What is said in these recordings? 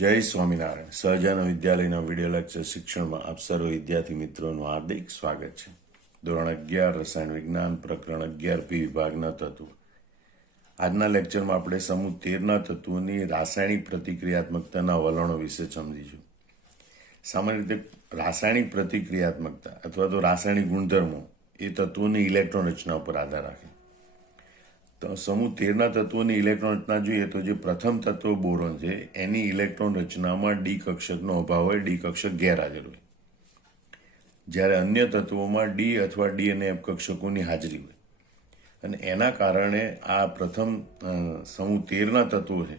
જય સ્વામિનારાયણ. સહજાનંદ વિદ્યાલયના video lecture શિક્ષણમાં આપ સર્વ વિદ્યાર્થી મિત્રોનું હાર્દિક સ્વાગત છે. ધોરણ 11 રસાયણ વિજ્ઞાન પ્રકરણ 11 પી વિભાગના તત્વો. આજના લેક્ચરમાં આપણે સમૂહ 13ના તત્વોની રાસાયણિક પ્રતિક્રિયાત્મકતાના વલણો વિશે સમજીશું. સામાન્ય રીતે રાસાયણિક પ્રતિક્રિયાત્મકતા અથવા તો રાસાયણિક ગુણધર્મો એ તત્વોની ઇલેક્ટ્રોન રચના પર આધાર રાખે. તો સમૂહ 13ના તત્વોની ઇલેક્ટ્રોન રચના જોઈએ તો જે પ્રથમ તત્વ બોરોન છે એની ઇલેક્ટ્રોન રચનામાં ડી કક્ષકનો અભાવ હોય, ડી કક્ષક ગેરહાજર હોય. જ્યારે અન્ય તત્વોમાં ડી અથવા ડી અને એફ કક્ષકોની હાજરી હોય. અને એના કારણે આ પ્રથમ સમૂહ 13ના તત્વો છે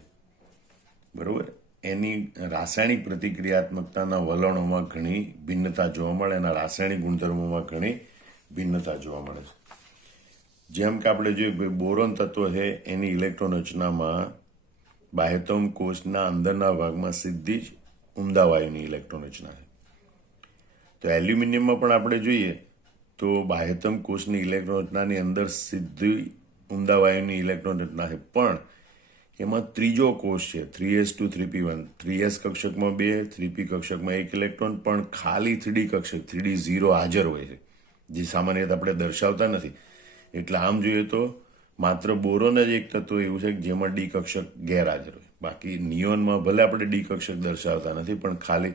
બરોબર, એની રાસાયણિક પ્રતિક્રિયાત્મકતાના વલણોમાં ઘણી ભિન્નતા જોવા મળે, એના રાસાયણિક ગુણધર્મોમાં ઘણી ભિન્નતા જોવા મળે છે. જેમ કે આપણે જોઈએ બોરોન તત્વ છે એની ઇલેક્ટ્રોન રચનામાં બાહ્યતમ કોષના અંદરના ભાગમાં સીધી જ ઉમદા વાયુની ઇલેક્ટ્રોન રચના છે. તો એલ્યુમિનિયમમાં પણ આપણે જોઈએ તો બાહ્યતમ કોષની ઇલેક્ટ્રોન રચનાની અંદર સીધી ઉમદા વાયુની ઇલેક્ટ્રોન રચના છે, પણ એમાં ત્રીજો કોષ છે 3s2 3p1, 3s કક્ષકમાં 2, 3p કક્ષકમાં 1 electron, પણ ખાલી 3d કક્ષક 3d0 હાજર હોય છે, જે સામાન્ય રીતે આપણે દર્શાવતા નથી. એટલે આમ જોઈએ તો માત્ર બોરોન જ એક તત્વ એવું છે જેમાં ડી કક્ષક ગેરહાજર હોય. બાકી નિયોનમાં ભલે આપણે ડી કક્ષક દર્શાવતા નથી, પણ ખાલી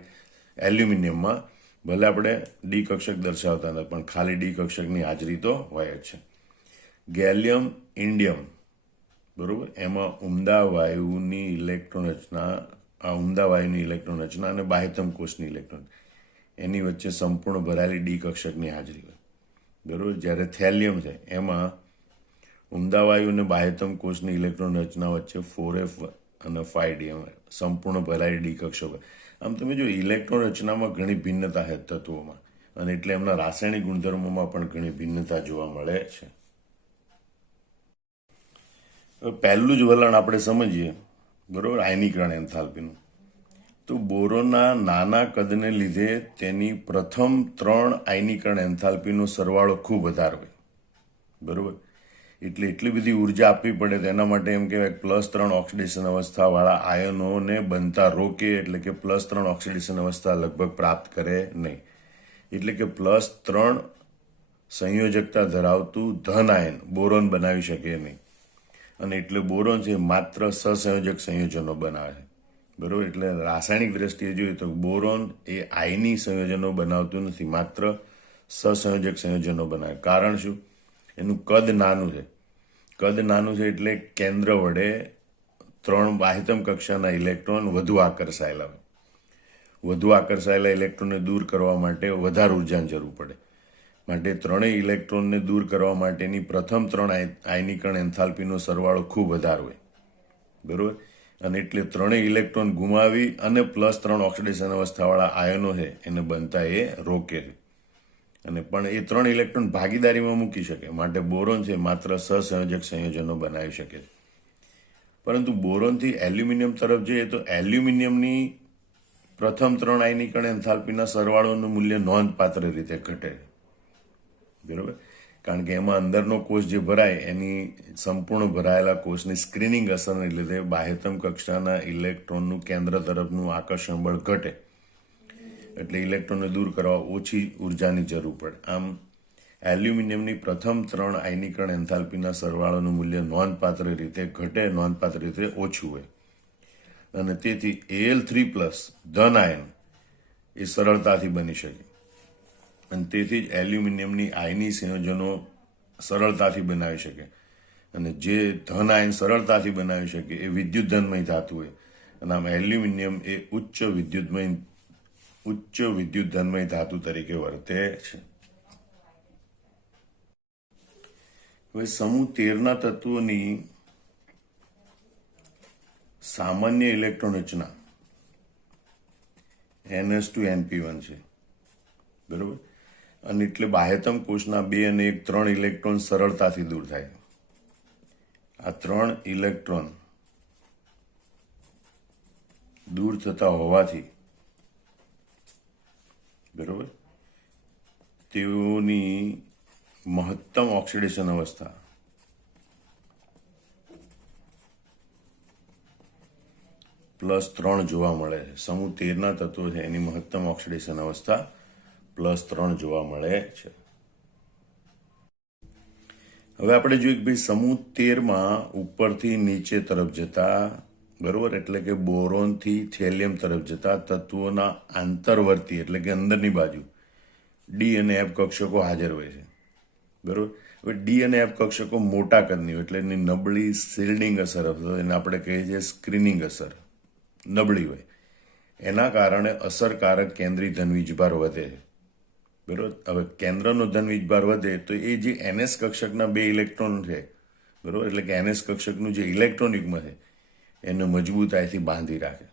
એલ્યુમિનિયમમાં ભલે આપણે ડી કક્ષક દર્શાવતા નથી, પણ ખાલી ડી કક્ષકની હાજરી તો હોય જ છે. ગેલિયમ ઇન્ડિયમ બરોબર, એમાં ઉમદા વાયુની ઇલેક્ટ્રોન રચના, આ ઉમદા વાયુની ઇલેક્ટ્રોન રચના અને બાહ્યતમ કોષની ઇલેક્ટ્રોન એની વચ્ચે સંપૂર્ણ ભરાયેલી ડી કક્ષકની હાજરી હોય બરોબર. જ્યારે થેલિયમ છે એમાં ઉમદા વાયુ અને બાહ્યતમ કોષની ઇલેક્ટ્રોન રચના વચ્ચે 4f અને 5d સંપૂર્ણ ભરાયેલી ડી કક્ષક હોય. આમ તમે જો ઇલેક્ટ્રોન રચનામાં ઘણી ભિન્નતા છે તત્વોમાં, અને એટલે એમના રાસાયણિક ગુણધર્મોમાં પણ ઘણી ભિન્નતા જોવા મળે છે. પહેલું જ વલણ આપણે સમજીએ બરોબર, આયનીકરણ એન્થાલ્પીનું. તો બોરોનના નાના કદને લીધે તેની પ્રથમ 3 આયનીકરણ એન્થાલ્પીનો સરવાળો ખૂબ વધારે હોય બરોબર. એટલે એટલી બધી ઉર્જા આપવી પડે તેના માટે એમ કહેવાય +3 ઓક્સિડેશન અવસ્થાવાળા આયનોને બનતા રોકે, એટલે કે +3 ઓક્સિડેશન અવસ્થા લગભગ પ્રાપ્ત કરે નહીં. એટલે કે +3 સંયોજકતા ધરાવતું ધન આયન બોરોન બનાવી શકે નહીં. અને એટલે બોરોન છે માત્ર સહસંયોજક સંયોજનો બનાવે છે બરોબર. એટલે રાસાયણિક દ્રષ્ટિએ જોઈએ તો બોરોન એ આયની સંયોજનો બનાવતું નથી, માત્ર સહસંયોજક સંયોજનો બનાવે. કારણ શું? એનું કદ નાનું છે. કદ નાનું છે એટલે કેન્દ્ર વડે 3 બાહ્યતમ કક્ષાના ઇલેક્ટ્રોન વધુ આકર્ષાયેલા હોય. વધુ આકર્ષાયેલા ઇલેક્ટ્રોનને દૂર કરવા માટે વધારે ઉર્જાની જરૂર પડે. માટે ત્રણેય ઇલેક્ટ્રોનને દૂર કરવા માટેની પ્રથમ 3 આયનીકરણ એન્થાલ્પીનો સરવાળો ખૂબ વધારે હોય બરોબર. અને એટલે ત્રણેય ઇલેક્ટ્રોન ગુમાવી અને +3 ઓક્સિડેશન અવસ્થાવાળા આયનો છે એને બનતા એ રોકે છે. અને પણ એ 3 ઇલેક્ટ્રોન ભાગીદારીમાં મૂકી શકે, માટે બોરોન છે માત્ર સહસંયોજક સંયોજનો બનાવી શકે છે. પરંતુ બોરોનથી એલ્યુમિનિયમ તરફ જઈએ તો એલ્યુમિનિયમની પ્રથમ 3 આયનીકરણ એન્થાલ્પીના સરવાળોનું મૂલ્ય નોંધપાત્ર રીતે ઘટે છે બરોબર. કારણ કે એમાં અંદરનો કોષ જે ભરાય એની સંપૂર્ણ ભરાયેલા કોષની સ્ક્રીનિંગ અસરને લીધે બાહ્યતમ કક્ષાના ઇલેક્ટ્રોનનું કેન્દ્ર તરફનું આકર્ષણ બળ ઘટે, એટલે ઇલેક્ટ્રોનને દૂર કરવા ઓછી ઉર્જાની જરૂર પડે. આમ એલ્યુમિનિયમની પ્રથમ 3 આયનીકરણ એન્થાલ્પીના સરવાળોનું મૂલ્ય નોંધપાત્ર રીતે ઘટે, નોંધપાત્ર રીતે ઓછું હોય. અને તેથી Al3+ ધન આયન એ સરળતાથી બની શકે. અને તેથી જ એલ્યુમિનિયમની આયની સંયોજનો સરળતાથી બનાવી શકે. અને જે ધન આયન સરળતાથી બનાવી શકે એ વિદ્યુત ધનમય ધાતુ હોય. અને આમ એલ્યુમિનિયમ એ ઉચ્ચ વિદ્યુત ધનમય ધાતુ તરીકે વર્તે છે. હવે સમૂહ 13ના તત્વોની સામાન્ય ઇલેક્ટ્રોન રચના NS2 NP1 છે બરોબર. અને એટલે બાહ્યતમ કોષના 2 અને 1 3 ઇલેક્ટ્રોન સરળતાથી દૂર થાય. આ 3 ઇલેક્ટ્રોન દૂર થતા હોવાથી બરોબર તેઓની મહત્તમ ઓક્સિડેશન અવસ્થા +3 જોવા મળે છે. સમૂહ 13ના તત્વો છે એની મહત્તમ ઓક્સિડેશન અવસ્થા +3 જોવા મળે છે. હવે આપણે જોઈએ કે ભાઈ સમૂહ 13માં ઉપરથી નીચે તરફ જતા, બરોબર, એટલે કે બોરોનથી થેલિયમ તરફ જતા તત્વોના આંતરવર્તી એટલે કે અંદરની બાજુ ડી અને એફ કક્ષકો હાજર હોય છે. બરોબર. હવે ડી અને એફ કક્ષકો મોટા કદની હોય એટલે એની નબળી શિલ્ડિંગ અસર અથવા એને આપણે કહીએ છીએ સ્ક્રીનિંગ અસર નબળી હોય. એના કારણે અસરકારક કેન્દ્રીય ધનવીજભાર વધે છે. બરોબર. હવે કેન્દ્રનો ધનવીજભાર વધે તો એ જે એનએસ કક્ષકના 2 ઇલેક્ટ્રોન છે, બરોબર, એટલે કે એનએસ કક્ષકનું જે ઇલેક્ટ્રોન યુગ્મ છે એને મજબૂતાઈથી બાંધી રાખે.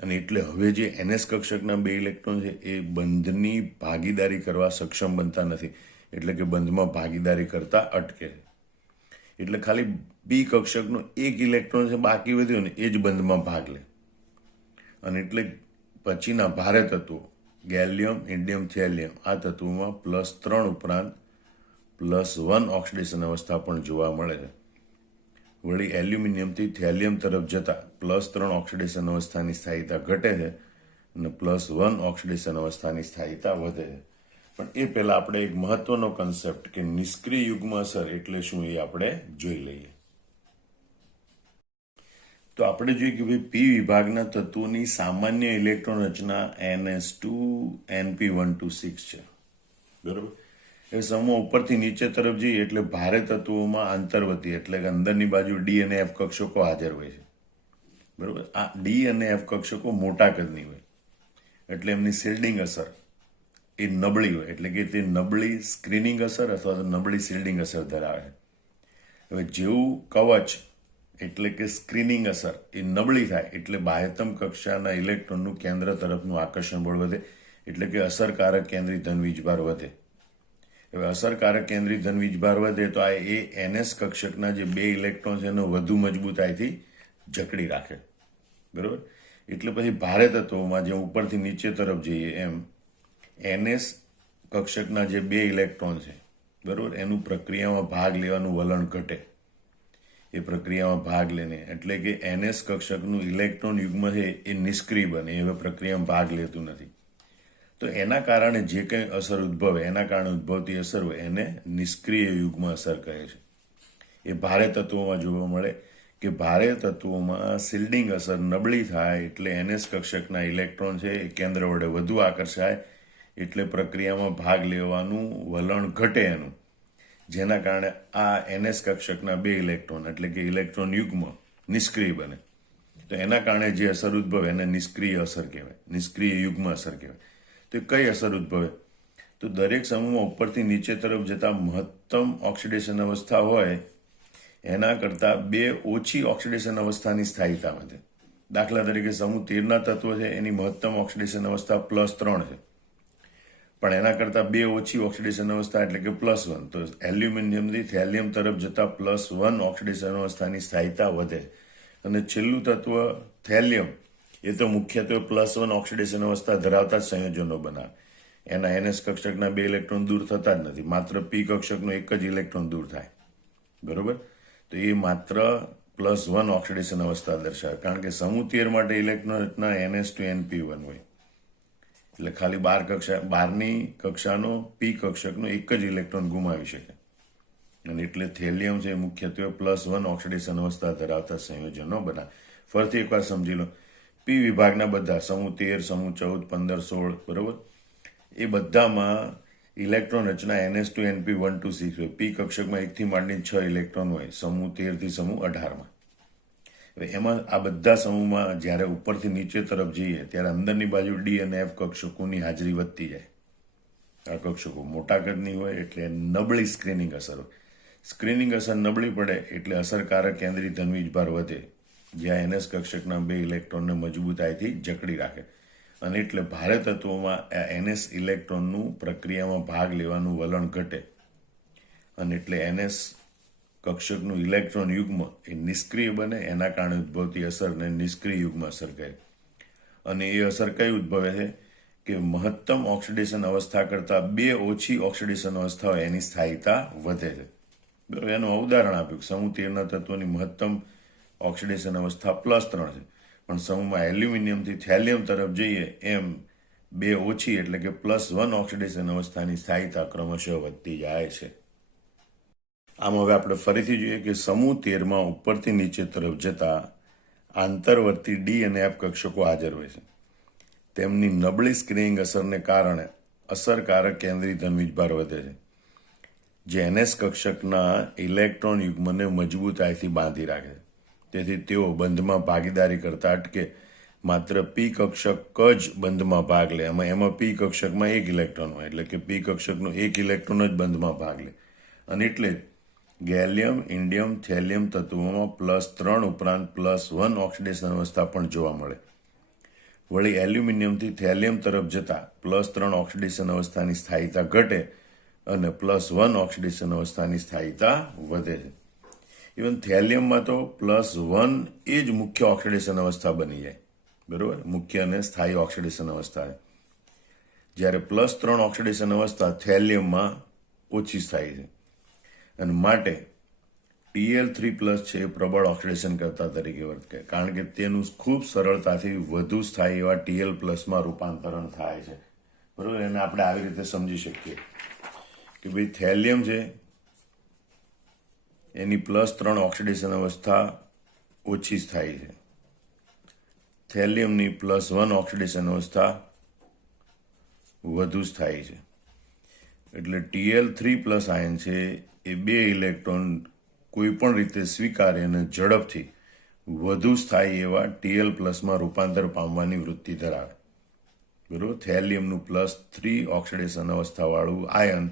અને એટલે હવે જે એનએસ કક્ષકના 2 ઇલેક્ટ્રોન છે એ બંધની ભાગીદારી કરવા સક્ષમ બનતા નથી, એટલે કે બંધમાં ભાગીદારી કરતા અટકે. એટલે ખાલી બી કક્ષકનો 1 ઇલેક્ટ્રોન છે બાકી વધ્યો ને એ જ બંધમાં ભાગ લે. અને એટલે પછીના ભારે તત્વો ગેલિયમ, ઇન્ડિયમ, થેલિયમ આ તત્વોમાં +3 ઉપરાંત +1 ઓક્સિડેશન અવસ્થા પણ જોવા મળે છે. વળી એલ્યુમિનિયમથી થેલિયમ તરફ જતા +3 ઓક્સિડેશન અવસ્થાની સ્થાયીતા ઘટે છે અને +1 ઓક્સિડેશન અવસ્થાની સ્થાયીતા વધે છે. પણ એ પહેલા આપણે એક મહત્વનો કન્સેપ્ટ કે નિષ્ક્રિય યુગ્મ અસર એટલે શું એ આપણે જોઈ લઈએ. તો આપણે જોઈએ કે ભાઈ પી વિભાગના તત્વોની સામાન્ય ઇલેક્ટ્રોન રચના NS2Np126 છે. બરોબર. એ સમૂહ ઉપરથી નીચે તરફ જઈએ એટલે ભારે તત્વોમાં આંતરવર્તી એટલે કે અંદરની બાજુ ડી અને એફ કક્ષકો હાજર હોય છે. બરોબર. આ ડી અને એફ કક્ષકો મોટા કદની હોય એટલે એમની શિલ્ડિંગ અસર એ નબળી હોય, એટલે કે તે નબળી સ્ક્રીનિંગ અસર અથવા તો નબળી શિલ્ડિંગ અસર ધરાવે. હવે જેવું કવચ એટલે કે સ્ક્રીનિંગ અસર એ નબળી થાય એટલે બાહ્યતમ કક્ષાના ઇલેક્ટ્રોનનું કેન્દ્ર તરફનું આકર્ષણ બળ વધે, એટલે કે અસરકારક કેન્દ્રીય ધનવીજભાર વધે. હવે અસરકારક કેન્દ્રીય ધનવીજભાર વધે તો આ એ એનએસ કક્ષકના જે 2 ઇલેક્ટ્રોન છે એનો વધુ મજબૂતાઈથી જકડી રાખે. બરોબર. એટલે પછી ભારે તત્વોમાં જેમ ઉપરથી નીચે તરફ જઈએ એમ એનએસ કક્ષકના જે 2 ઇલેક્ટ્રોન છે, બરોબર, એનું પ્રક્રિયામાં ભાગ લેવાનું વલણ ઘટે. એ પ્રક્રિયામાં ભાગ લઈને એટલે કે એનએસ કક્ષકનું ઇલેક્ટ્રોન યુગ્મ છે એ નિષ્ક્રિય બને, હવે પ્રક્રિયામાં ભાગ લેતું નથી. તો એના કારણે જે કંઈ અસર ઉદ્ભવે એના કારણે ઉદ્ભવતી અસર હોય એને નિષ્ક્રિય યુગ્મ અસર કહે છે. એ ભારે તત્વોમાં જોવા મળે કે ભારે તત્વોમાં શિલ્ડિંગ અસર નબળી થાય એટલે એનએસ કક્ષકના ઇલેક્ટ્રોન છે એ કેન્દ્ર વડે વધુ આકર્ષાય એટલે પ્રક્રિયામાં ભાગ લેવાનું વલણ ઘટે એનું, જેના કારણે આ એનએસ કક્ષકના 2 ઇલેક્ટ્રોન એટલે કે ઇલેક્ટ્રોન યુગ્મ નિષ્ક્રિય બને. તો એના કારણે જે અસર ઉદ્ભવે એને નિષ્ક્રિય અસર કહેવાય, નિષ્ક્રિય યુગ્મ અસર કહેવાય. તો કઈ અસર ઉદ્ભવે? તો દરેક સમૂહમાં ઉપરથી નીચે તરફ જતા મહત્તમ ઓક્સિડેશન અવસ્થા હોય એના કરતાં 2 ઓછી ઓક્સિડેશન અવસ્થાની સ્થાયીતા વધે. દાખલા તરીકે સમૂહ 13ના તત્વો છે એની મહત્તમ ઓક્સિડેશન અવસ્થા +3 છે, પણ એના કરતાં 2 ઓછી ઓક્સિડેશન અવસ્થા એટલે કે +1. તો એલ્યુમિનિયમથી થેલિયમ તરફ જતા +1 ઓક્સિડેશન અવસ્થાની સ્થાયીતા વધે. અને છેલ્લું તત્વ થેલિયમ એ તો મુખ્યત્વે +1 ઓક્સિડેશન અવસ્થા ધરાવતા જ સંયોજનો બનાવે. એના એનએસ કક્ષકના 2 ઇલેક્ટ્રોન દૂર થતા જ નથી, માત્ર પી કક્ષકનો 1 જ ઇલેક્ટ્રોન દૂર થાય. બરોબર. તો એ માત્ર +1 ઓક્સિડેશન અવસ્થા દર્શાવે, કારણ કે સમૂહ 13 માટે ઇલેક્ટ્રોન રચના NS2Np1 હોય એટલે ખાલી 12ની કક્ષાનો પી કક્ષકનો 1 જ ઇલેક્ટ્રોન ગુમાવી શકે. અને એટલે થેલિયમ છે મુખ્યત્વે +1 ઓક્સિડેશન અવસ્થા ધરાવતા સંયોજનો બનાવે. ફરીથી એકવાર સમજી લો, પી વિભાગના બધા સમૂહ 13, સમૂહ 14, 15, 16, બરોબર, એ બધામાં ઇલેક્ટ્રોન રચના NS2Np126 હોય. પી કક્ષકમાં 1 થી માંડીને 6 ઇલેક્ટ્રોન હોય સમૂહ 13 થી સમૂહ 18માં. હવે એમાં આ બધા સમૂહમાં જ્યારે ઉપરથી નીચે તરફ જઈએ ત્યારે અંદરની બાજુ ડી અને એફ કક્ષકોની હાજરી વધતી જાય. આ કક્ષકો મોટા કદની હોય એટલે નબળી સ્ક્રીનિંગ અસર હોય. સ્ક્રીનિંગ અસર નબળી પડે એટલે અસરકારક કેન્દ્રીય ધનવીજભાર વધે, જ્યાં એનએસ કક્ષકના 2 ઇલેક્ટ્રોનને મજબૂતાઈથી જકડી રાખે. અને એટલે ભારે તત્વોમાં એનએસ ઇલેક્ટ્રોનનું પ્રક્રિયામાં ભાગ લેવાનું વલણ ઘટે. અને એટલે એનએસ કક્ષકનું ઇલેક્ટ્રોન યુગ્મ એ નિષ્ક્રિય બને, એના કારણે ઉદ્ભવતી અસરને નિષ્ક્રિય યુગ્મ અસર કહે. અને એ અસર કઈ ઉદ્ભવે છે કે મહત્તમ ઓક્સિડેશન અવસ્થા કરતાં 2 ઓછી ઓક્સિડેશન અવસ્થા હોય એની સ્થાયીતા વધે છે. બરાબર. એનું ઉદાહરણ આપ્યું, સમૂહ 13ના તત્વોની મહત્તમ ઓક્સિડેશન અવસ્થા +3 છે, પણ સમૂહમાં એલ્યુમિનિયમથી થેલિયમ તરફ જઈએ એમ 2 ઓછી એટલે કે +1 ઓક્સિડેશન અવસ્થાની સ્થાયીતા ક્રમશઃ વધતી જાય છે. આમ હવે આપણે ફરીથી જોઈએ કે સમૂહ 13માં ઉપરથી નીચે તરફ જતા આંતરવર્તી ડી અને એફ કક્ષકો હાજર હોય છે. તેમની નબળી સ્ક્રીનિંગ અસરને કારણે અસરકારક કેન્દ્રીય ધન વીજભાર વધે છે, જે NS કક્ષકના ઇલેક્ટ્રોન યુગ્મને મજબૂતાઈથી બાંધી રાખે છે. તેથી તેઓ બંધમાં ભાગીદારી કરતા અટકે. માત્ર પી કક્ષક જ બંધમાં ભાગ લે. એમાં પી કક્ષકમાં 1 ઇલેક્ટ્રોન હોય, એટલે કે પી કક્ષકનો 1 ઇલેક્ટ્રોન જ બંધમાં ભાગ લે. અને એટલે ગેલિયમ, ઇન્ડિયમ, થેલિયમ તત્વોમાં +3 ઉપરાંત +1 ઓક્સિડેશન અવસ્થા પણ જોવા મળે. વળી એલ્યુમિનિયમથી થેલિયમ તરફ જતા +3 ઓક્સિડેશન અવસ્થાની સ્થાયીતા ઘટે અને +1 ઓક્સિડેશન અવસ્થાની સ્થાયીતા વધે છે. ઇવન થેલિયમમાં તો +1 એ જ મુખ્ય ઓક્સિડેશન અવસ્થા બની જાય, બરોબર, મુખ્ય અને સ્થાયી ઓક્સિડેશન અવસ્થા. જ્યારે +3 ઓક્સિડેશન અવસ્થા થેલિયમમાં ઓછી સ્થાયી છે અને માટે Tl3+ છે એ પ્રબળ ઓક્સિડેશન કરતા તરીકે વર્તે, કારણ કે તેનું ખૂબ સરળતાથી વધુ સ્થાયી એવા Tl+ રૂપાંતરણ થાય છે, બરોબર. એને આપણે આવી રીતે સમજી શકીએ કે ભાઈ થેલિયમ છે એની +3 ઓક્સિડેશન અવસ્થા ઓછી સ્થાયી છે, થેલિયમની +1 ઓક્સિડેશન અવસ્થા વધુ સ્થાયી છે. એટલે Tl3+ આયન છે એ 2 ઇલેક્ટ્રોન કોઈ પણ રીતે સ્વીકારે અને ઝડપથી વધુ સ્થાયી એવા Tl+ રૂપાંતર પામવાની વૃત્તિ ધરાવે, બરોબર. થેલિયમનું +3 ઓક્સિડેશન અવસ્થાવાળું આયન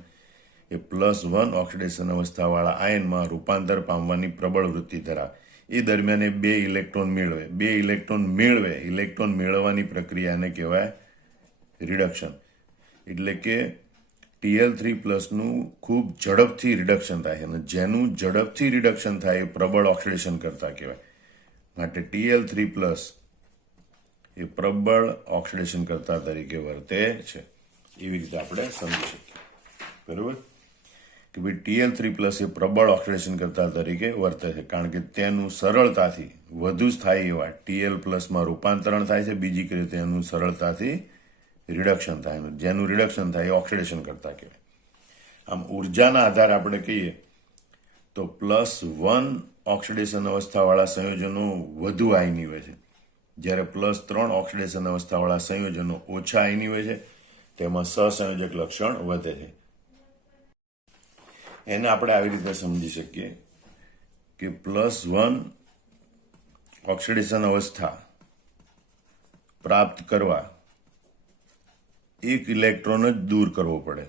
એ +1 ઓક્સિડેશન અવસ્થાવાળા આયનમાં રૂપાંતર પામવાની પ્રબળ વૃત્તિ ધરાવે. એ દરમિયાન એ 2 ઇલેક્ટ્રોન મેળવે. ઇલેક્ટ્રોન મેળવવાની પ્રક્રિયાને કહેવાય રિડક્શન. એટલે કે Tl3+નું ખૂબ ઝડપથી રિડક્શન થાય છે, અને જેનું ઝડપથી રિડક્શન થાય એ પ્રબળ ઓક્સિડેશન કરતા કહેવાય. માટે Tl3+ એ પ્રબળ ઓક્સિડેશન કરતા તરીકે વર્તે છે. એવી રીતે આપણે સમજી શકીએ, બરોબર, કે ભાઈ Tl3+ એ પ્રબળ ઓક્સિડેશન કરતા તરીકે વર્તે છે, કારણ કે તેનું સરળતાથી વધુ સ્થાયી એવા Tl+ રૂપાંતરણ થાય છે. બીજી રીતે તેનું સરળતાથી રિડક્શન થાય, જેનું રિડક્શન થાય એ ઓક્સિડેશન કરતા કહેવાય. આમ ઉર્જાના આધારે આપણે કહીએ તો +1 ઓક્સિડેશન અવસ્થાવાળા સંયોજનો વધુ આયની હોય છે, જ્યારે +3 ઓક્સિડેશન અવસ્થાવાળા સંયોજનો ઓછા આયની હોય છે. તેમાં સહસંયોજક લક્ષણ વધે છે. એને આપણે આવી રીતે સમજી શકીએ કે +1 ઓક્સિડેશન અવસ્થા પ્રાપ્ત કરવા 1 ઇલેક્ટ્રોન જ દૂર કરવો પડે.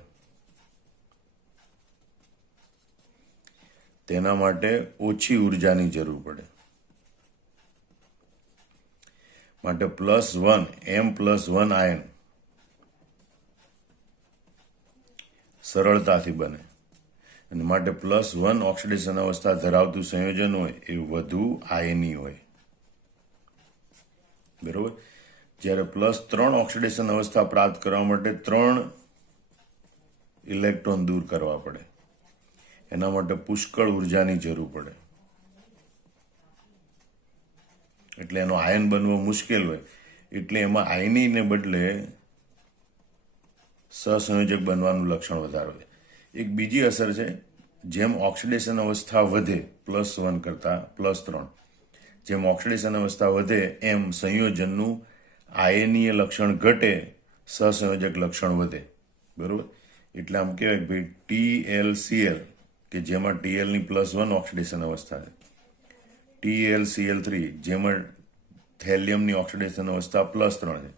તેના માટે ઓછી ઉર્જાની જરૂર પડે. માટે M+1 આયન સરળતાથી બને, અને માટે +1 ઓક્સિડેશન અવસ્થા ધરાવતું સંયોજન હોય એ વધુ આયની હોય, બરોબર. જ્યારે +3 ઓક્સિડેશન અવસ્થા પ્રાપ્ત કરવા માટે 3 ઇલેક્ટ્રોન દૂર કરવા પડે. એના માટે પુષ્કળ ઉર્જાની જરૂર પડે, એટલે એનો આયન બનવો મુશ્કેલ હોય. એટલે એમાં આયનીને બદલે સહસંયોજક બનવાનું લક્ષણ વધારે હોય. એક બીજી અસર છે, જેમ ઓક્સિડેશન અવસ્થા વધે +1 કરતા +3, જેમ ઓક્સિડેશન અવસ્થા વધે એમ સંયોજનનું આયનીય લક્ષણ ઘટે, સહસંયોજક લક્ષણ વધે, બરોબર. એટલે આમ કહેવાય કે ભાઈ TlCl, કે જેમાં Tl ની +1 ઓક્સિડેશન અવસ્થા છે, TlCl3 જેમાં થેલિયમની ઓક્સિડેશન અવસ્થા +3 છે,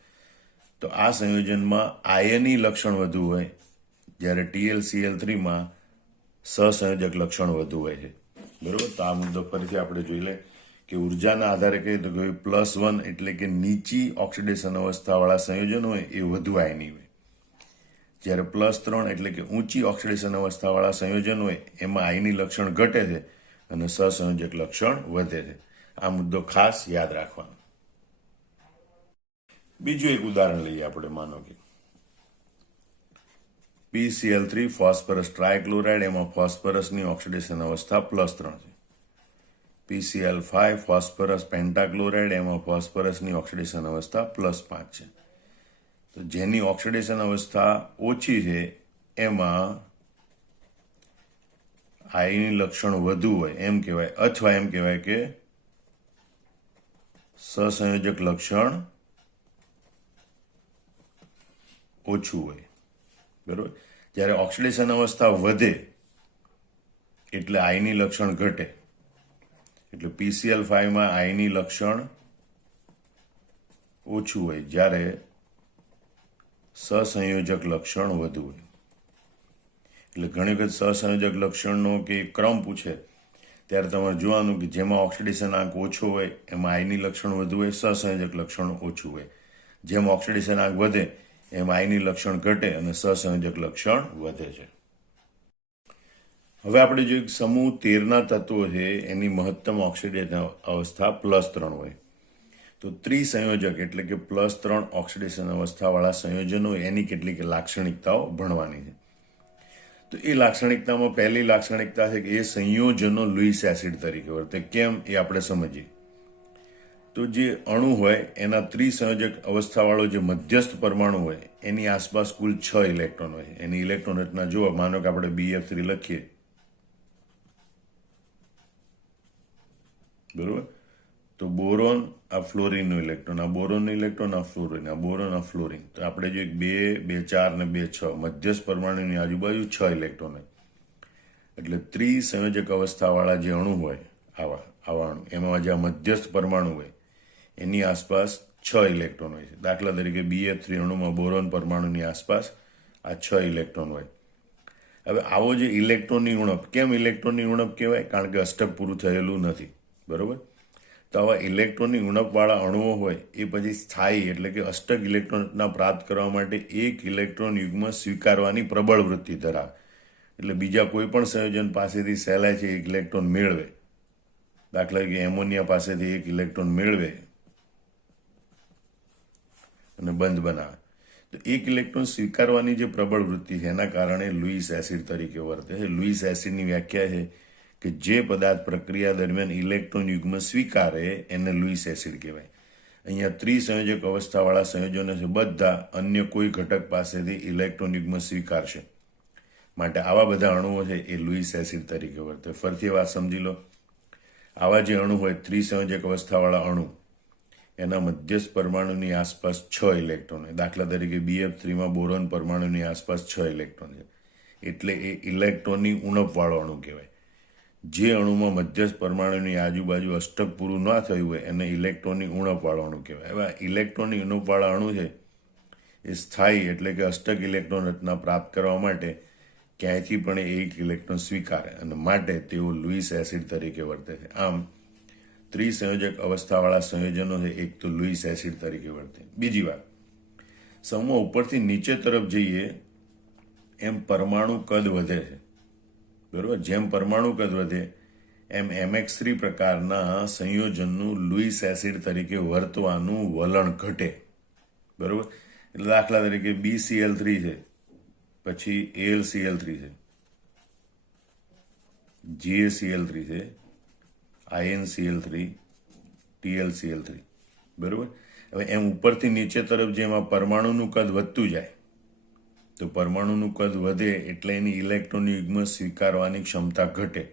તો આ સંયોજનમાં આયની લક્ષણ વધુ હોય, જ્યારે TlCl3માં સહસંયોજક લક્ષણ વધુ હોય છે, બરોબર. તો આ મુદ્દો ફરીથી આપણે જોઈ લે કે ઉર્જાના આધારે કહીએ તો +1 એટલે કે નીચી ઓક્સિડેશન અવસ્થાવાળા સંયોજનો હોય એ વધુ આયની હોય, જ્યારે +3 એટલે કે ઊંચી ઓક્સિડેશન અવસ્થાવાળા સંયોજન હોય એમાં આયની લક્ષણ ઘટે છે અને સહસંયોજક લક્ષણ વધે છે. આ મુદ્દો ખાસ યાદ રાખવાનો. બીજું એક ઉદાહરણ લઈએ આપણે. માનો કે PCl3 ફોસ્ફરસ ટ્રાયક્લોરાઇડ, એમાં ફોસ્ફરસની ઓક્સિડેશન અવસ્થા +3 છે. PCl5 ફોસ્ફરસ પેન્ટાક્લોરાઇડ, એમાં ફોસ્ફરસની ઓક્સિડેશન અવસ્થા +5 છે. તો જેની ઓક્સિડેશન અવસ્થા ઓછી છે એમાં આઈની લક્ષણ વધુ હોય એમ કહેવાય, અથવા એમ કહેવાય કે સહસંયોજક લક્ષણ ઓછું હોય. બરોબર. જ્યારે ઓક્સિડેશન અવસ્થા વધે એટલે આઈની લક્ષણ ઘટે. એટલે PCl5માં આઈની લક્ષણ ઓછું હોય, જ્યારે સહસંયોજક લક્ષણ વધુ હોય. એટલે ઘણી વખત સહસંયોજક લક્ષણનો કે ક્રમ પૂછે ત્યારે તમારે જોવાનું કે જેમાં ઓક્સિડેશન આંક ઓછો હોય એમાં આઈની લક્ષણ વધુ હોય, સહસંયોજક લક્ષણ ઓછું હોય. જેમ ઓક્સિડેશન આંક વધે એમ આઈની લક્ષણ ઘટે અને સહસંયોજક લક્ષણ વધે છે. હવે આપણે જોઈએ સમૂહ 13ના તત્વો છે એની મહત્તમ ઓક્સિડેશન અવસ્થા +3 હોય. તો ત્રિસંયોજક એટલે કે +3 ઓક્સિડેશન અવસ્થાવાળા સંયોજનો એની કેટલીક લાક્ષણિકતાઓ ભણવાની છે. તો એ લાક્ષણિકતામાં પહેલી લાક્ષણિકતા છે કે એ સંયોજનો લુઈસ એસિડ તરીકે વર્તે. કેમ એ આપણે સમજીએ. તો જે અણુ હોય એના ત્રિસંયોજક અવસ્થાવાળો જે મધ્યસ્થ પરમાણુ હોય એની આસપાસ કુલ 6 ઇલેક્ટ્રોન હોય. એની ઇલેક્ટ્રોન રચના જુઓ. માનો કે આપણે BF3 લખીએ, બરોબર. તો બોરોન આ ફ્લોરિનનું ઇલેક્ટ્રોન, આ બોરોનનું ઇલેક્ટ્રોન, આ ફ્લોરિન, આ બોરોન, આ ફ્લોરિન. તો આપણે જો 2, 2, 4 ને 2, 6 મધ્યસ્થ પરમાણુની આજુબાજુ 6 ઇલેક્ટ્રોન હોય. એટલે ત્રિસંયોજક અવસ્થાવાળા જે અણુ હોય આવા અણુ એમાં જે આ મધ્યસ્થ પરમાણુ હોય એની આસપાસ 6 ઇલેક્ટ્રોન હોય છે. દાખલા તરીકે BF3 અણુમાં બોરોન પરમાણુની આસપાસ આ 6 ઇલેક્ટ્રોન હોય. હવે આવો જે ઇલેક્ટ્રોનની ઉણપ, કેમ ઇલેક્ટ્રોનની ઉણપ કહેવાય? કારણ કે અષ્ટક પૂરું થયેલું નથી. બરોબર. તો આવા ઇલેક્ટ્રોનની ઉણપવાળા અણુઓ હોય એ પછી સ્થાયી એટલે કે અષ્ટક ઇલેક્ટ્રોનના પ્રાપ્ત કરવા માટે એક ઇલેક્ટ્રોન યુગ્મ સ્વીકારવાની પ્રબળ વૃત્તિ ધરાવે. એટલે બીજા કોઈ પણ સંયોજન પાસેથી સહેલાઈથી એક ઇલેક્ટ્રોન મેળવે. દાખલા તરીકે એમોનિયા પાસેથી એક ઇલેક્ટ્રોન મેળવે અને બંધ બનાવે. તો એક ઇલેક્ટ્રોન સ્વીકારવાની જે પ્રબળ વૃત્તિ છે એના કારણે લુઈસ એસિડ તરીકે વર્તે છે. લુઈસ એસિડની વ્યાખ્યા છે કે જે પદાર્થ પ્રક્રિયા દરમિયાન ઇલેક્ટ્રોન યુગ્મ સ્વીકારે એને લુઈસ એસિડ કહેવાય. અહીંયા ત્રિસંયોજક અવસ્થાવાળા સંયોજનો છે બધા અન્ય કોઈ ઘટક પાસેથી ઇલેક્ટ્રોન યુગ્મ સ્વીકારશે. માટે આવા બધા અણુઓ છે એ લુઈસ એસિડ તરીકે વર્તે. ફરીથી વાત સમજી લો. આવા જે અણુ હોય ત્રિસંયોજક અવસ્થાવાળા અણુ એના મધ્યસ્થ પરમાણુની આસપાસ 6 ઇલેક્ટ્રોન હોય. દાખલા તરીકે BF3માં બોરોન પરમાણુની આસપાસ 6 ઇલેક્ટ્રોન છે. એટલે એ ઇલેક્ટ્રોનની ઉણપવાળો અણુ કહેવાય. જે અણુમાં મધ્યસ્થ પરમાણુની આજુબાજુ અષ્ટક પૂરું ન થયું હોય એને ઇલેક્ટ્રોનની ઉણપવાળો અણુ કહેવાય. હવે ઇલેક્ટ્રોનની ઉણપવાળા અણુ છે એ સ્થાયી એટલે કે અષ્ટક ઇલેક્ટ્રોન રચના પ્રાપ્ત કરવા માટે ક્યાંયથી પણ એક ઇલેક્ટ્રોન સ્વીકારે અને માટે તેઓ લુઈસ એસિડ તરીકે વર્તે છે. આમ ત્રિસંયોજક અવસ્થાવાળા સંયોજનો છે એક તો લુઈસ એસિડ તરીકે વર્તે. બીજી વાત, સમૂહ ઉપરથી નીચે તરફ જઈએ એમ પરમાણુ કદ વધે છે. બરોબર. જેમ પરમાણુ કદ વધે એમ MX3 પ્રકારના સંયોજનનું લુઈસ એસિડ તરીકે વર્તવાનું વલણ ઘટે. બરોબર. એટલે દાખલા તરીકે BCl3 છે, પછી AlCl3 છે, GaCl3 છે, InCl3, TlCl3. બરોબર. હવે એમ ઉપરથી નીચે તરફ જેમ આ પરમાણુનું કદ વધતું જાય તો પરમાણુનું કદ વધે એટલે એની ઇલેક્ટ્રોન યુગ્મ સ્વીકારવાની ક્ષમતા ઘટે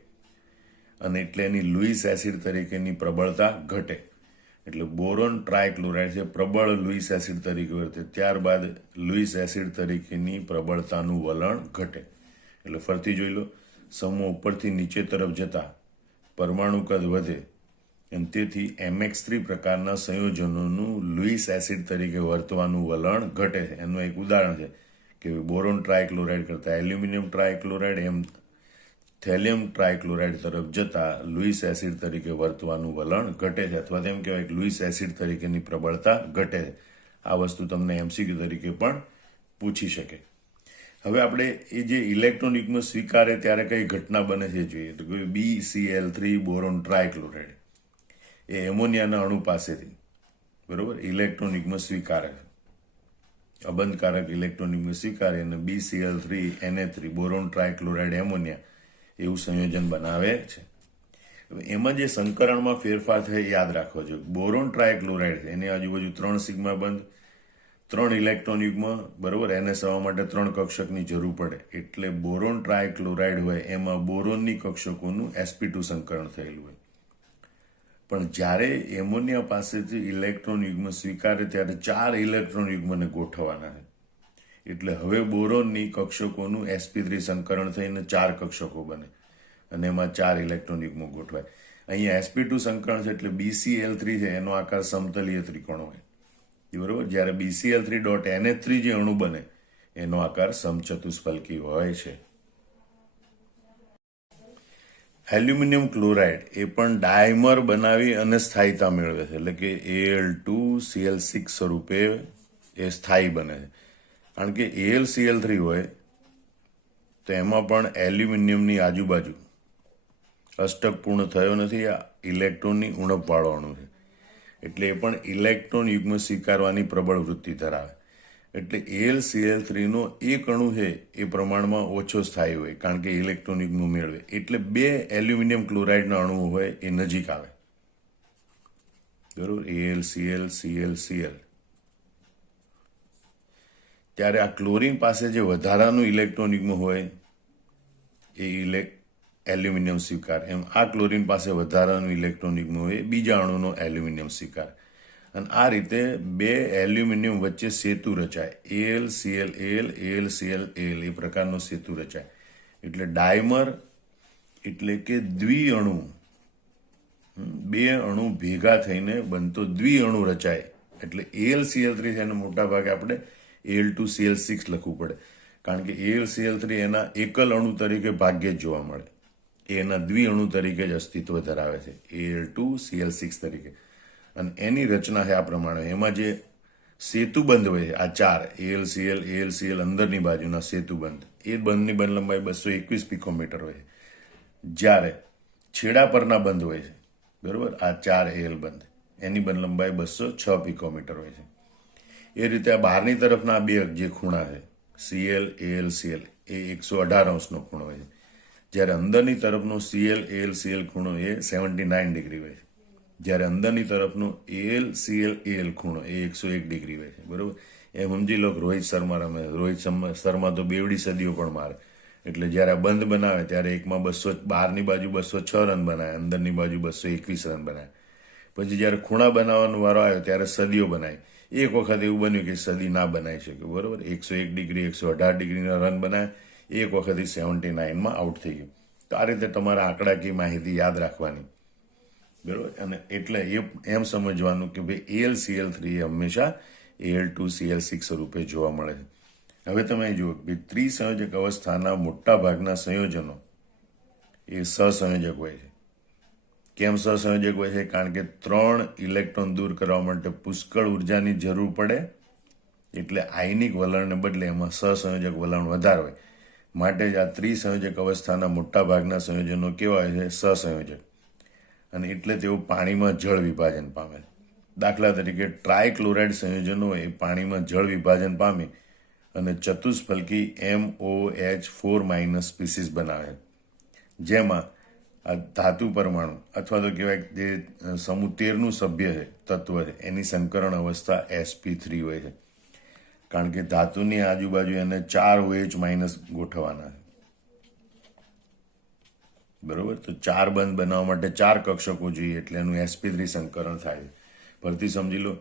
અને એટલે એની લુઈસ એસિડ તરીકેની પ્રબળતા ઘટે. એટલે બોરોન ટ્રાયક્લોરાઇડ છે પ્રબળ લુઈસ એસિડ તરીકે વર્તે. ત્યારબાદ લુઈસ એસિડ તરીકેની પ્રબળતાનું વલણ ઘટે. એટલે ફરીથી જોઈ લો. સમૂહ ઉપરથી નીચે તરફ જતા પરમાણુ કદ વધે એમ તેથી MX3 પ્રકારના સંયોજનોનું લુઈસ એસિડ તરીકે વર્તવાનું વલણ ઘટે છે. એનું એક ઉદાહરણ છે કે બોરોન ટ્રાયક્લોરાઇડ કરતાં એલ્યુમિનિયમ ટ્રાયક્લોરાઇડ એમ થેલિયમ ટ્રાયક્લોરાઇડ તરફ જતા લુઈસ એસિડ તરીકે વર્તવાનું વલણ ઘટે છે, અથવા તેમ કહેવાય કે લુઈસ એસિડ તરીકેની પ્રબળતા ઘટે છે. આ વસ્તુ તમને MCQ તરીકે પણ પૂછી શકે. હવે આપણે એ જે ઇલેક્ટ્રોન યુગ્મ સ્વીકારે ત્યારે કઈ ઘટના બને છે જોઈએ. તો BCl3 બોરોન ટ્રાયક્લોરાઇડ એ એમોનિયાના અણુ પાસેથી બરોબર ઇલેક્ટ્રોન યુગ્મ સ્વીકારે છે. અબંધકારક ઇલેક્ટ્રોન યુગ્મ સ્વીકારે અને BCl3 Na3 બોરોન ટ્રાયક્લોરાઇડ એમોનિયા એવું સંયોજન બનાવે છે. એમાં જે સંકરણમાં ફેરફાર થાય એ યાદ રાખવો જોઈએ. બોરોન ટ્રાયક્લોરાઇડ છે એની આજુબાજુ 3 સિગ્મા બંધ, 3 ઇલેક્ટ્રોન યુગ્મ, બરોબર. એને સવા માટે 3 કક્ષકની જરૂર પડે. એટલે બોરોન ટ્રાયક્લોરાઇડ હોય એમાં બોરોનની કક્ષકોનું sp2 સંકરણ થયેલું હોય. પણ જ્યારે એમોનિયા પાસેથી ઇલેક્ટ્રોન યુગ્મ સ્વીકારે ત્યારે 4 ઇલેક્ટ્રોન યુગ્મને ગોઠવવાના છે. એટલે હવે બોરોનની કક્ષકોનું sp3 સંકરણ થઈને 4 કક્ષકો બને અને એમાં 4 ઇલેક્ટ્રોન યુગ્મો ગોઠવાય. અહીંયા sp2 સંકરણ છે એટલે BCl3 છે એનો આકાર સમતલીય ત્રિકોણ હોય, બરોબર. જ્યારે BCl3.NH3 જે અણુ બને એનો આકાર સમચતુષ્ફલકી હોય છે. એલ્યુમિનિયમ ક્લોરાઇડ એ પણ ડાયમર બનાવી અને સ્થાયીતા મેળવે છે, એટલે કે Al2Cl6 સ્વરૂપે એ સ્થાયી બને છે. કારણ કે AlCl3 હોય તો એમાં પણ એલ્યુમિનિયમની આજુબાજુ અષ્ટક પૂર્ણ થયો નથી, આ ઇલેક્ટ્રોનની ઉણપવાળો અણુ છે. એટલે એ પણ ઇલેક્ટ્રોન યુગ્મ સ્વીકારવાની પ્રબળ વૃત્તિ ધરાવે. એટલે AlCl3નો એક અણુ છે એ પ્રમાણમાં ઓછો સ્થાયી હોય કારણ કે ઇલેક્ટ્રોન યુગ્મ મેળવે. એટલે 2 એલ્યુમિનિયમ ક્લોરાઇડના અણુઓ હોય એ નજીક આવે, બરોબર. AlCl, ત્યારે આ ક્લોરીન પાસે જે વધારાનું ઇલેક્ટ્રોન યુગ્મ હોય એ એલ્યુમિનિયમ સ્વીકાર, એમ આ ક્લોરીન પાસે વધારાનું ઇલેક્ટ્રોન યુગ્મ હોય બીજા અણુનો એલ્યુમિનિયમ સ્વીકાર. અને આ રીતે 2 એલ્યુમિનિયમ વચ્ચે સેતુ રચાય. AlCl, એ પ્રકારનો સેતુ રચાય. એટલે ડાયમર એટલે કે દ્વિઅણુ, 2 અણુ ભેગા થઈને બનતો દ્વિઅણુ રચાય. એટલે AlCl3 છે એને મોટા ભાગે આપણે Al2Cl6 લખવું પડે કારણ કે AlCl3 એના એકલ અણુ તરીકે ભાગ્યે જ જોવા મળે, એના દ્વિઅણુ તરીકે જ અસ્તિત્વ ધરાવે છે, Al2Cl6 તરીકે. અને એની રચના છે આ પ્રમાણે. એમાં જે સેતુબંધ હોય છે આ 4 AlCl અંદરની બાજુના સેતુબંધ, એ બંધની બંધ લંબાઈ 221 પિકોમીટર હોય છે. જ્યારે છેડા પરના બંધ હોય છે, બરોબર, આ 4 Al બંધ, એની બંધ લંબાઈ 206 પિકોમીટર હોય છે. એ રીતે આ બહારની તરફના 2 જે ખૂણા છે Cl, એ 118 અંશનો ખૂણો હોય છે. જ્યારે અંદરની તરફનો Cl ખૂણો એ 79 ડિગ્રી હોય છે. જ્યારે અંદરની તરફનો AlCl ખૂણો એ 101 ડિગ્રી હોય છે, બરોબર. એમ સમજી લો કે રોહિત શર્મા રમે, રોહિત શર્મા તો બેવડી સદીઓ પણ મારે. એટલે જ્યારે આ બંધ બનાવે ત્યારે એકમાં 200, બહારની બાજુ 206 રન બનાવે, અંદરની બાજુ 221 રન બનાવે. પછી જ્યારે ખૂણા બનાવવાનો વારો આવ્યો ત્યારે સદીઓ બનાવી. એક વખત એવું બન્યું કે સદી ના બનાવી શક્યું, બરોબર. 101 ડિગ્રી 118 ડિગ્રીના રન બનાવ્યા, એક વખત 79માં આઉટ થઈ ગયું. તો આ રીતે તમારે આંકડાકીય માહિતી યાદ રાખવાની, બરોબર. અને એટલે એમ સમજવાનું કે ભાઈ AlCl3 એ હંમેશા Al2Cl6 સ્વરૂપે જોવા મળે છે. હવે તમે જુઓ કે ત્રિસંયોજક અવસ્થાના મોટા ભાગના સંયોજનો એ સહસંયોજક હોય છે. કેમ સહસંયોજક હોય છે? કારણ કે 3 ઇલેક્ટ્રોન દૂર કરવા માટે પુષ્કળ ઉર્જાની જરૂર પડે, એટલે આયનિક વલણને બદલે એમાં સહસંયોજક વલણ વધારે હોય. માટે જ આ ત્રિસંયોજક અવસ્થાના મોટા ભાગના સંયોજનો કેવા હોય છે? સહસંયોજક. અને એટલે તેઓ પાણીમાં જળ વિભાજન પામે. દાખલા તરીકે ટ્રાયક્લોરાઇડ સંયોજનો એ પાણીમાં જળ વિભાજન પામી અને ચતુષ્ફલકી MOH4- સ્પીસીસ બનાવે, જેમાં આ ધાતુ પરમાણુ અથવા તો કહેવાય જે સમૂહ 13નું સભ્ય છે, તત્વ છે, એની સંકરણ અવસ્થા sp3 હોય છે. કારણ કે ધાતુની આજુબાજુ એને 4 OH- ગોઠવવાના છે, બરોબર. તો 4 બંધ બનાવવા માટે 4 કક્ષકો જોઈએ એટલે એનું sp3 સંકરણ થાય. પરથી સમજી લો,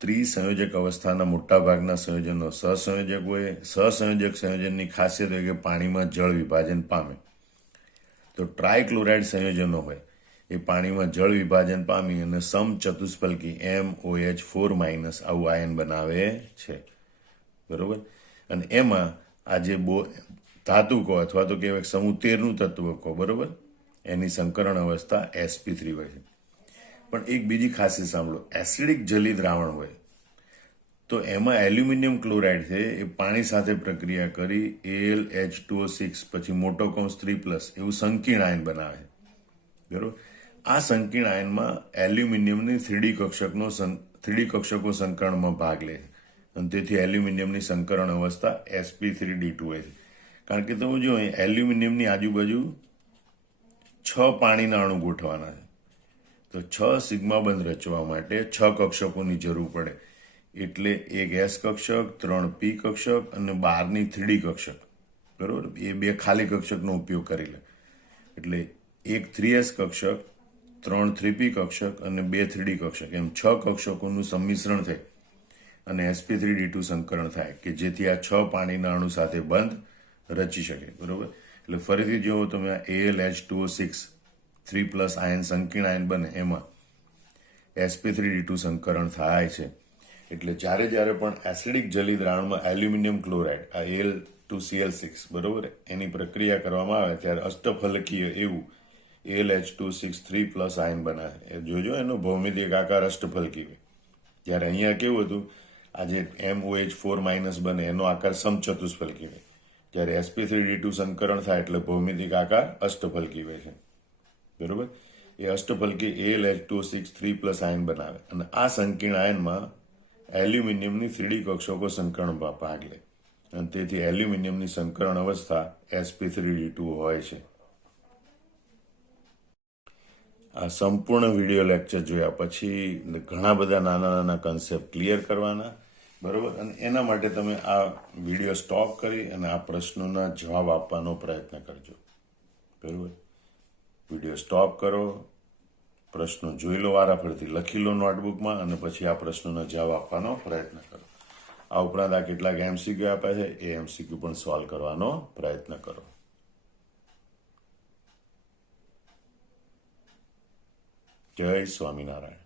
ત્રિસંયોજક અવસ્થાના મોટા ભાગના સંયોજનો સહસંયોજક હોય. સહસંયોજક સંયોજનની ખાસિયત હોય કે પાણીમાં જળ વિભાજન પામે. તો ટ્રાયક્લોરાઇડ સંયોજનો હોય એ પાણીમાં જળ વિભાજન પામી અને સમચતુષ્ફલકી MOH4- આવું આયન બનાવે છે, બરોબર. અને એમાં આ જે ધાતુ કહો અથવા તો કહેવાય સમૂહ 13નું તત્વ કહો, બરોબર, એની સંકરણ અવસ્થા sp3 હોય છે. પણ એક બીજી ખાસિયત સાંભળો, એસિડિક જલી દ્રાવણ હોય તો એમાં એલ્યુમિનિયમ ક્લોરાઇડ છે એ પાણી સાથે પ્રક્રિયા કરી AlH2O6 પછી મોટો કૌંસ 3+ એવું સંકીર્ણ આયન બનાવે છે, બરોબર. આ સંકીર્ણ આયનમાં એલ્યુમિનિયમની 3D કક્ષકો સંકરણમાં ભાગ લે છે અને તેથી એલ્યુમિનિયમની સંકરણ અવસ્થા sp3D2 હોય છે. કારણ કે તમે જો એલ્યુમિનિયમની આજુબાજુ 6 પાણીના અણુ ગોઠવાના છે. તો 6 સિગ્મા બંધ રચવા માટે 6 કક્ષકોની જરૂર પડે. એટલે એક એસ કક્ષક, 3 પી કક્ષક અને 12ની 3D કક્ષક. બરોબર, એ 2 ખાલી કક્ષકનો ઉપયોગ કરી લે. એટલે એક 3s કક્ષક, 3 3p કક્ષક અને 2 3D કક્ષક, એમ 6 કક્ષકોનું સંમિશ્રણ થાય અને sp3d2 સંકરણ થાય કે જેથી આ 6 પાણીના અણુ સાથે બંધ રચી શકે. બરોબર, એટલે ફરીથી જો તમે AlH2O6 3+ આયન સંકીર્ણ આયન બને એમાં sp3d2 સંકરણ થાય છે. એટલે જ્યારે પણ એસિડિક જલી દ્રાવણમાં એલ્યુમિનિયમ ક્લોરાઇડ આ Al2Cl6 બરોબર એની પ્રક્રિયા કરવામાં આવે ત્યારે અષ્ટફલકીય એવું AlH2O6 3+ આયન બને. જોજો એનો ભૌમિતિક આકાર અષ્ટફલકી હોય. જ્યારે અહીંયા કેવું હતું, આજે MOH4- બને એનો આકાર સમચતુષ્ફલકી હોય. જ્યારે sp3d2 સંકરણ થાય એટલે ભૌમિતિક આકાર અષ્ટફલકી હોય છે. બરોબર, એ અષ્ટફલકી AlH2O6 3+ આયન બનાવે અને આ સંકીર્ણ આયનમાં એલ્યુમિનિયમની 3D કક્ષકો સંકરણમાં ભાગ લે અને તેથી એલ્યુમિનિયમની સંકરણ અવસ્થા sp3d2 હોય છે. આ સંપૂર્ણ વિડીયો લેક્ચર જોયા પછી ઘણા બધા નાના કન્સેપ્ટ ક્લિયર કરવાના. બરોબર, અને એના માટે તમે આ વિડીયો સ્ટોપ કરી અને આ પ્રશ્નોના જવાબ આપવાનો પ્રયત્ન કરજો. બરોબર, વિડીયો સ્ટોપ કરો, પ્રશ્નો જોઈ લો, વારાફરતી લખી લો નોટબુકમાં અને પછી આ પ્રશ્નોના જવાબ આપવાનો પ્રયત્ન કરો. આ ઉપરાંત આ કેટલાક MCQ આપ્યા છે, એ MCQ પણ સોલ્વ કરવાનો પ્રયત્ન કરો. જય સ્વામિનારાયણ.